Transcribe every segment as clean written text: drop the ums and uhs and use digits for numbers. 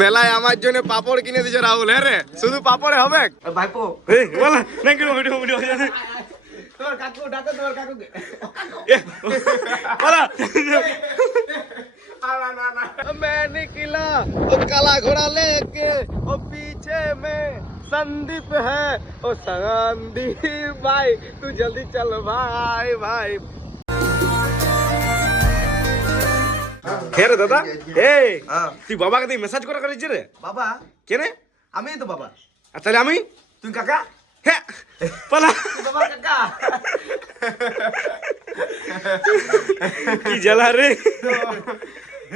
মেলায় আমার জন্য পাপড় কিনে দিছে রাহুল। হ্যাঁ রে, শুধু পাপড়ে হবে ভাইপো? তোমার কাকু ডাকো, তোমার কাকুকে। मैं निकला वो काला घोड़ा लेके वो पीछे में संदीप है ओ संदीप भाई तू जल्दी चल भाई भाई। দাদা এই তুই বাবাকে তুই মেসেজ করা করেছিস রে? বাবা কেনে? আমি তো বাবা। আর তাহলে আমি? তুই কাকা? হ্যাঁ পালা বাবা কাকা। কি জ্বালা রে।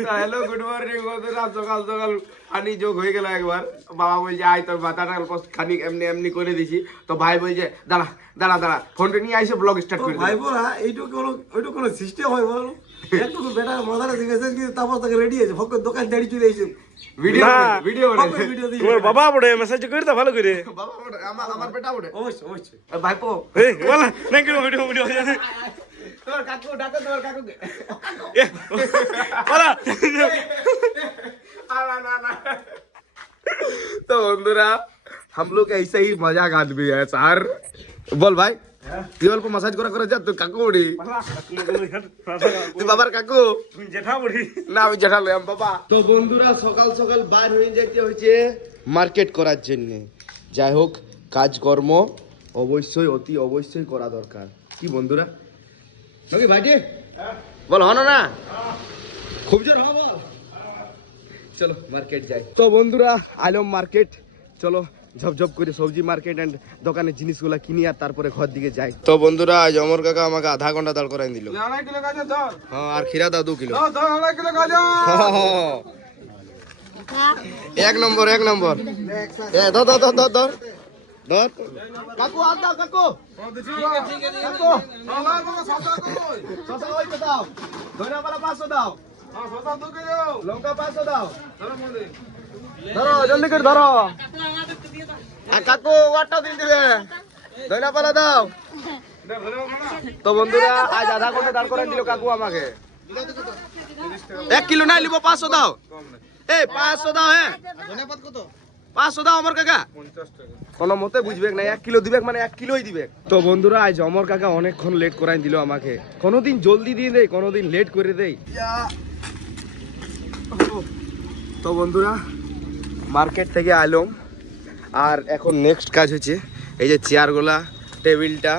হ্যালো গুড মর্নিং বন্ধুরা, সকাল সকাল ফানি যোগ হয়ে গেল একবার। বাবা বলছে আয় তোর মাথাটা অল্প খানিক এমনি এমনি করে দিছি। তো ভাই বলছে দাঁড়া দাঁড়া দাঁড়া, ফোনটা নিয়ে আইসে ব্লগ স্টার্ট করে। ভাই বলা এইটুকু ওইটুকু কোনো সিস্টেম হয় বলো? একটু বেটা মাথাটা দিয়েছে কিন্তু তারপর তাকে রেডি আছে ফক দোকান দাঁড়িয়ে চলে এসে ভিডিও ভিডিও ভিডিও দিয়ে তোমার বাবা বড়ে মেসেজ করে দাও ভালো করে। বাবা বড়ে আমার বেটা বড়ে। অবশ্যই অবশ্যই ভাইপো এই বলা না কি ভিডিও ভিডিও তোমার কাকু ডাকো, তোমার কাকুকে। বলা না না। तो बंधुरा हम लोग ऐसे ही मजाक आदमी है सर। बोल भाई তুই অল্প মাসাজ করা করে যা। তুই কাকু বড়ি, তুই বাবার কাকু জেঠা বড়ি না? আমি জেঠা লই আমি বাবা। তো বন্ধুরা সকাল সকাল বার হয়ে যেতে হয়েছে মার্কেট করার জন্য। যাই হোক কাজকর্ম অবশ্যই অতি অবশ্যই করা দরকার। কি বন্ধুরা নাকি ভাইটি বল হনো না? খুব জোর হ বল। চলো মার্কেট যাই। তো বন্ধুরা আইলাম মার্কেট। চলো ঝপঝপ করে সবজি মার্কেট এন্ড দোকানের জিনিসগুলো কিনি আর তারপরে ঘর দিকে যাই। তো বন্ধুরা আজ অমর কাকা আমাকে আধা ঘন্টা দাঁড় করাই দিল। হ্যাঁ আর খিরা দাও 2 কিলো। এক নম্বর এক নম্বর। ধর ধর ধর ধর ধর কাকু আর দাও কাকু। কাকু শসা ওই তো দাও। ধনিয়া পাতা 500 দাও। লঙ্কা 500 দাও। ধরো জলদি করে ধরো। আর কাকু ওয়াটটা দিন দিবে। ধনিয়া পাতা দাও। তো বন্ধুরা আজ আধা ঘন্টা দাঁড় করে দিল কাকু আমাকে। 1 কিলো না লিবো 500 দাও। এই 500 দাও। হ্যাঁ 500 দাও অমর কাকা। 50 টাকা কোনো মতে বুঝবে না। 1 কিলো দিবে মানে 1 কিলোই দিবে। তো বন্ধুরা আজ অমর কাকা অনেকক্ষণ লেট করাই দিল আমাকে। কোনোদিন জলদি দিয়ে দেয়, কোনোদিন লেট করে দেয়। তো বন্ধুরা মার্কেট থেকে আইলাম আর এখন নেক্সট কাজ হচ্ছে এই যে চেয়ারগুলা টেবিলটা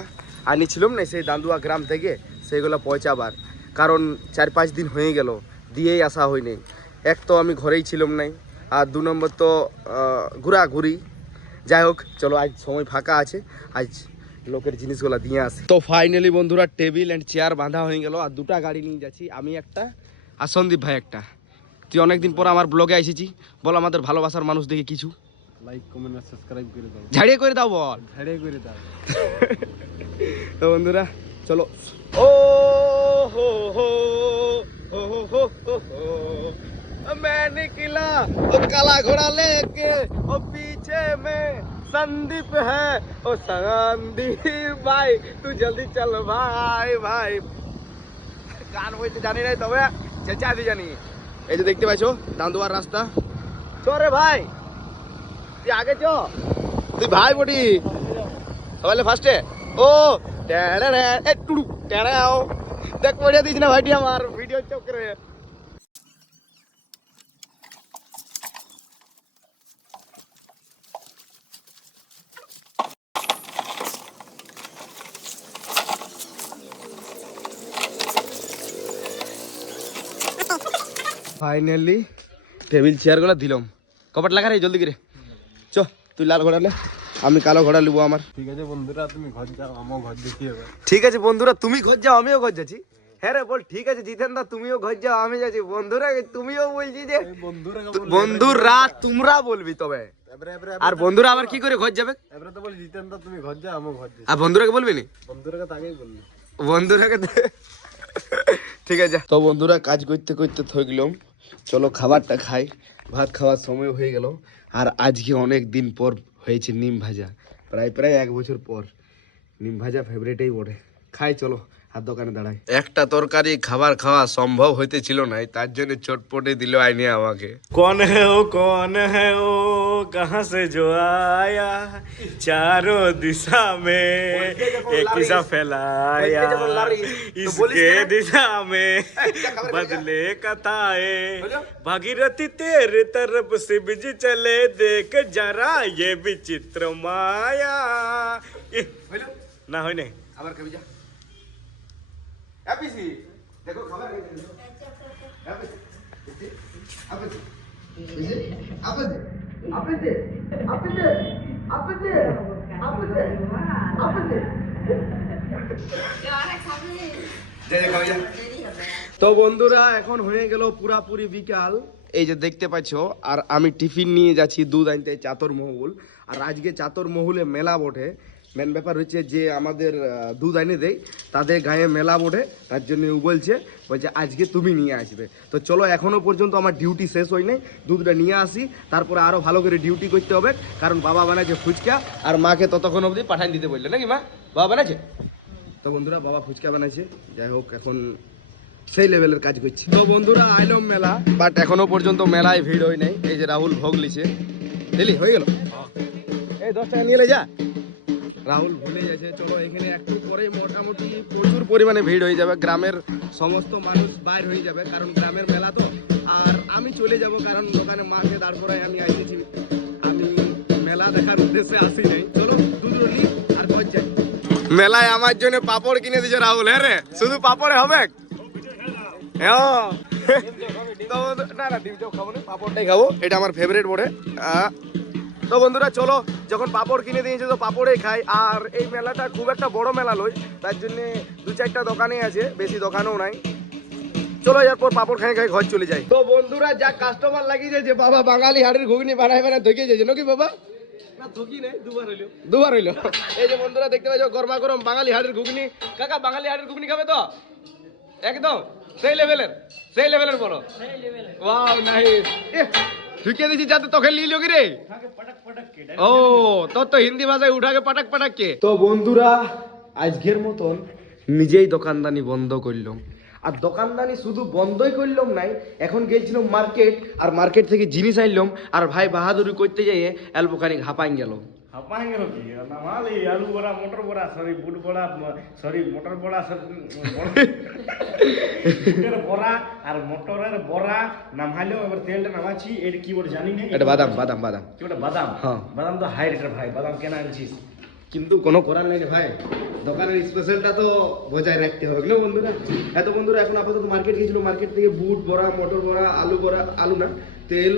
আনিছিলাম না সেই দান্দুয়া গ্রাম থেকে, সেইগুলো পৌঁছাবার। কারণ 4-5 দিন হয়ে গেল দিয়েই আসা হয়নি। এক তো আমি ঘরেই ছিলাম নাই, আর 2 নম্বর তো ঘোরাঘুরি। যাই হোক চলো আজ সময় ফাঁকা আছে, আজ লোকের জিনিসগুলো দিয়ে আসি। তো ফাইনালি বন্ধুরা টেবিল অ্যান্ড চেয়ার বাঁধা হয়ে গেল আর 2টা গাড়ি নিয়ে যাচ্ছি। আমি একটা আর সন্দীপ ভাই একটা। তুই অনেকদিন পর আমার ব্লগে এসেছি, বল আমাদের ভালোবাসার মানুষ দেখে কিছু। লাইক কমেন্ট আর সাবস্ক্রাইব করে দাও। ঝাড়িয়ে করে দাও বল। ঝাড়িয়ে করে দাও। তো বন্ধুরা চলো। ও হো হো হো হো হো হো मैं निकला वो काला घोड़ा लेके वो पीछे में संदीप है ओ संदीप भाई तू जल्दी चल भाई भाई। গান বলতে জানি নাই তবে চেঁচাতে জানি। এই যে দেখতে পাইছো দান্দুয়ার রাস্তা। চরে ভাই তুই আগে চ, তুই ভাই বটি সবাই ফার্স্টে। ও একটু টেড়াও দেখ পড়ে দিস না ভাইটি আমার ভিডিও চক্রে। ফাইনালি টেবিল চেয়ারগুলো দিলাম। কপাট লাগা রে জলদি করে। চ তুই লাল ঘোড়া নে, আমি কালো ঘোড়া লিবো আমার। ঠিক আছে বন্ধুরা তুমি ঘর যাও, আমিও ঘর দেখি এবার। ঠিক আছে বন্ধুরা তুমি ঘর যাও আমিও ঘর যাচ্ছি। হ্যাঁ রে বল ঠিক আছে জিতেন দা তুমিও ঘর যাও আমি যাচ্ছি। বন্ধুরা তুমিও বলছি যে বন্ধুরা তোমরা বলবি তবে। আর বন্ধুরা আবার কি করে ঘর যাবে? এবারে তো বল জিতেন দা তুমি ঘর যাও আমিও ঘর যাই। আর বন্ধুরাকে বলবি নি? বন্ধুরাকে আগেই বললি। বন্ধুরাকে ঠিক আছে। তো বন্ধুরা কাজ করতে করতে থই গেলাম, চলো খাবারটা খাই। ভাত খাওয়ার সময় হয়ে গেল আর আজকে অনেক দিন পর হয়েছে নিম ভাজা, প্রায় 1 বছর পর। নিম ভাজা ফেভারিটেই বটে। খাই চলো হাত দোকানে দাঁড়াই। একটা তরকারি খাবার খাওয়া সম্ভব হইতেছিল না, তার জন্য চটপটে দিল আইনি আমাকে। कौन है वो कहाँ से जो आया चारों दिशा में एक सा फैलाया इसके दिशा में बदले कथाएं भागीरथी तेरे तरफ से बिज चले देख जरा ये विचित्र माया ना हो नहीं আবার কবি যা হ্যাপিসি দেখো খাবার খেয়ে দিল হ্যাপিসি হ্যাপিসি আপনি আপনি আপনি আপনি আপনি তো বন্ধুরা এখন হয়ে গেল পুরাপুরি বিকাল। এই যে দেখতে পাচ্ছ, আর আমি টিফিন নিয়ে যাচ্ছি দুধ আনতে চাতর মহল। আর আজকে চাতর মহলে মেলা বটে। মেন ব্যাপার হচ্ছে যে আমাদের দুধ এনে দেয় তাদের গায়ে মেলা বটে, তার জন্য ও বলছে আজকে তুমি নিয়ে আসবে। তো চলো, এখনো পর্যন্ত আমার ডিউটি শেষ হয় নাই, দুধটা নিয়ে আসি, তারপরে আরো ভালো করে ডিউটি করতে হবে, কারণ বাবা বানাচ্ছে ফুচকা আর মাকে ততক্ষণ অবধি পাঠান দিতে বললে নাকি মা? বাবা বানাচ্ছে তো বন্ধুরা, বাবা ফুচকা বানাচ্ছে। যাই হোক, এখন সেই লেভেলের কাজ করছি। তো বন্ধুরা আইলম মেলা, বাট এখনো পর্যন্ত মেলায় ভিড় হয় নাই। এই যে রাহুল ভোগ লিছে, দিলি হয়ে গেল, এই 10 টাকা নিয়ে যা। রাহুল ভুলে গেছে। চলো, এখানে একটু পরে মোটামুটি প্রচুর পরিমাণে ভিড় হয়ে যাবে, গ্রামের সমস্ত মানুষ বাইর হয়ে যাবে, কারণ গ্রামের মেলা তো। আর আমি চলে যাব, কারণ দোকানে মাকে দাঁড় করাই আমি আসতেছি, আমি মেলা দেখার উদ্দেশ্যে আসি নাই। চলো দুধ রলি আর ঘর যাই। মেলায় আমার জন্য পাপড় কিনে দিছে রাহুল। হ্যাঁ রে, শুধু পাপড়ে হবে? না না, ডিমটাও খাবো না, পাপড়টাই খাবো, এটা আমার ফেভারিট বটে। তো বন্ধুরা চলো, যখন পাপড় কিনে দিয়েছে তো পাপড়েই খাই। আর এই মেলাটা খুব একটা বড় মেলা লই, তার জন্য 2-4টা দোকানে আছে, বেশি দোকানও নাই। চলো এরপর পাপড় খাই খাই ঘর চলে যাই। তো বন্ধুরা যা কাস্টমার লাগিয়েছে যে বাবা বাঙালি হাড়ের ঘুগনি বানায় বানায় ধুকিয়ে যাচ্ছে নাকি বাবা? না ধুকি নাই, দুবার হইলো। এই যে বন্ধুরা দেখতে পাচ্ছ গরমা গরম বাঙালি হাড়ের ঘুগনি। কাকা বাঙালি হাড়ের ঘুগনি খাবে তো? একদম সেই লেভেলের বলো। Wow nice. ঢুকিয়ে দিছি যাতে তোকে নিয়ে লোক রে। ও তোর তো হিন্দি ভাষায় উঠাকে পাটাক পাটাক কে। তো বন্ধুরা আজকের মতন নিজেই দোকানদানি বন্ধ করলাম। আর দোকানদানি শুধু বন্ধই করলাম নাই, এখন গেছিলাম মার্কেট, আর মার্কেট থেকে জিনিস আনলাম। আর ভাই বাহাদুরি করতে যাইয়ে এলবোখানি হাঁপাই গেল। হাঁপাঙ্গের কি নামাল এই আলু বড়া মটর বড়া সরি বুট বড়া সরি মটর বড়া বুটের বড়া আর মটরের বড়া নামাইলেও এবার তেলটা নামাচ্ছি। এটা কি বলে জানি না, এটা বাদাম বাদাম বাদাম কি ওটা বাদাম? হ্যাঁ বাদাম তো হাই রেটের ভাই, বাদাম কেন আনছিস? কিন্তু কোনো করার নাই রে ভাই, দোকানের স্পেশালটা তো বজায় রাখতে হবে না বন্ধুরা। এত বন্ধুরা এখন আপাতত মার্কেট গিয়েছিল, মার্কেট থেকে বুট বড়া, মটর বড়া, আলু বড়া, আলু না তেল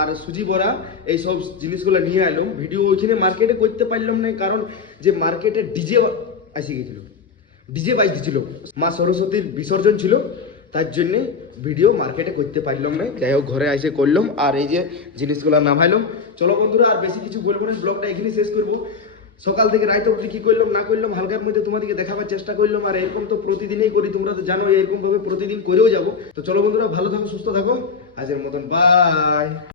আর সুজি বড়া, এই সব জিনিসগুলো নিয়ে এলাম। ভিডিও ওইখানে মার্কেটে করতে পারলাম না, কারণ যে মার্কেটে ডিজে আসে গেছিল, ডিজে বাইক দিছিল, মা সরস্বতীর বিসর্জন ছিল, তার জন্যে ভিডিও মার্কেটে করতে পারলাম না। যাই হোক ঘরে এসে করলাম, আর এই যে জিনিসগুলো নামাইলাম। চলো বন্ধুরা আর বেশি কিছু বলবো না, ব্লগটা এখানে শেষ করবো। সকাল থেকে রাত অবধি কি করলাম না করলাম হালকার মধ্যে তোমাদেরকে দেখাবার চেষ্টা করলাম। আর এরকম তো প্রতিদিনই করি, তোমরা তো জানো, এরকম ভাবে প্রতিদিন করেও যাবো। তো চলো বন্ধুরা, ভালো থাকো, সুস্থ থাকো, আজকের মতন বাই।